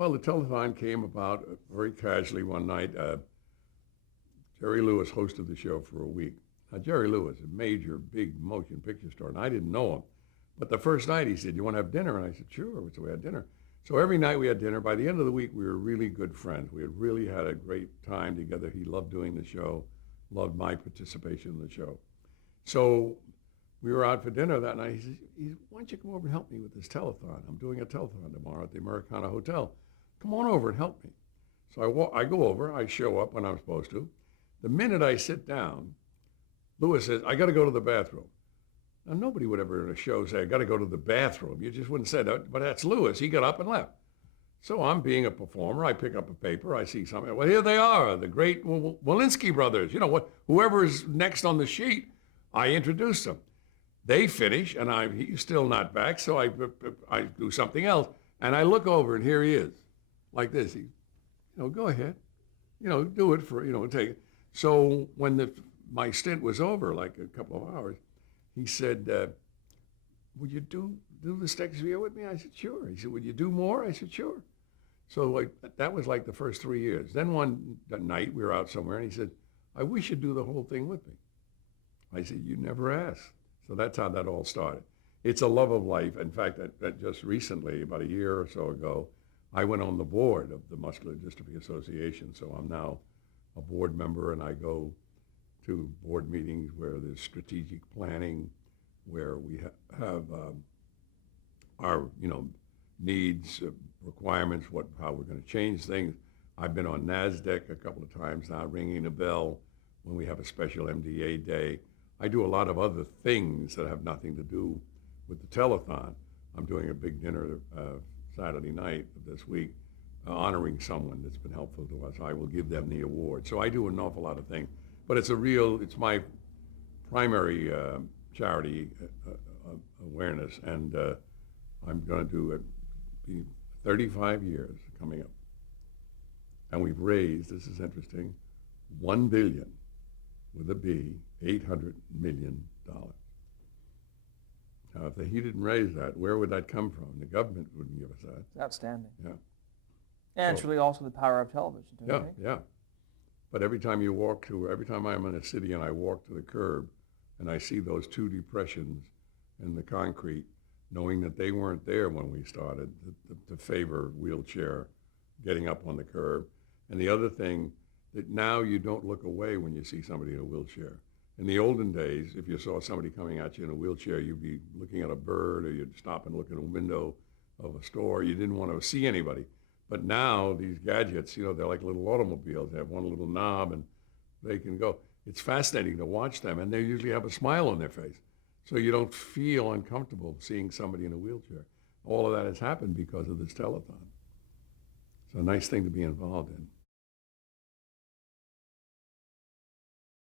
Well, the telethon came about very casually one night. Jerry Lewis hosted the show for a week. Now, Jerry Lewis, a major, big motion picture star, and I didn't know him. But the first night he said, "You want to have dinner?" And I said, "Sure." So we had dinner. So every night we had dinner. By the end of the week, we were really good friends. We had really had a great time together. He loved doing the show, loved my participation in the show. So we were out for dinner that night. He said, "Why don't you come over and help me with this telethon? I'm doing a telethon tomorrow at the Americana Hotel. Come on over and help me." So I go over. I show up when I'm supposed to. The minute I sit down, Lewis says, "I got to go to the bathroom." Now, nobody would ever in a show say, "I got to go to the bathroom." You just wouldn't say that, but that's Lewis. He got up and left. So I'm being a performer. I pick up a paper. I see something. Well, here they are, the great Walensky brothers. You know, whoever's next on the sheet, I introduce them. They finish, and he's still not back, so I do something else. And I look over, and here he is, like this. Go ahead. Do it for, take it. So when my stint was over, like a couple of hours, he said, "Would you do the Shakespeare with me?" I said, "Sure." He said, "Would you do more?" I said, "Sure." So that was like the first 3 years. Then one night we were out somewhere, and he said, "I wish you'd do the whole thing with me." I said, "You never asked." So that's how that all started. It's a love of life. In fact, that just recently, about a year or so ago, I went on the board of the Muscular Dystrophy Association. So I'm now a board member, and I go to board meetings where there's strategic planning, where we have our needs, requirements, how we're going to change things. I've been on NASDAQ a couple of times now, ringing a bell when we have a special MDA day. I do a lot of other things that have nothing to do with the telethon. I'm doing a big dinner Saturday night of this week, honoring someone that's been helpful to us. I will give them the award. So I do an awful lot of things. But it's my primary charity awareness, and I'm going to do it, be 35 years coming up. And we've raised, this is interesting, $1 billion, with a B, $800 million. Now, if he didn't raise that, where would that come from? The government wouldn't give us that. It's outstanding. Yeah. And it's really also the power of television, don't you think? Yeah. But every time I'm in a city and I walk to the curb and I see those two depressions in the concrete, knowing that they weren't there when we started to favor wheelchair, getting up on the curb. And the other thing, that now you don't look away when you see somebody in a wheelchair. In the olden days, if you saw somebody coming at you in a wheelchair, you'd be looking at a bird, or you'd stop and look at a window of a store. You didn't want to see anybody. But now these gadgets, they're like little automobiles. They have one little knob and they can go. It's fascinating to watch them, and they usually have a smile on their face. So you don't feel uncomfortable seeing somebody in a wheelchair. All of that has happened because of this telethon. It's a nice thing to be involved in.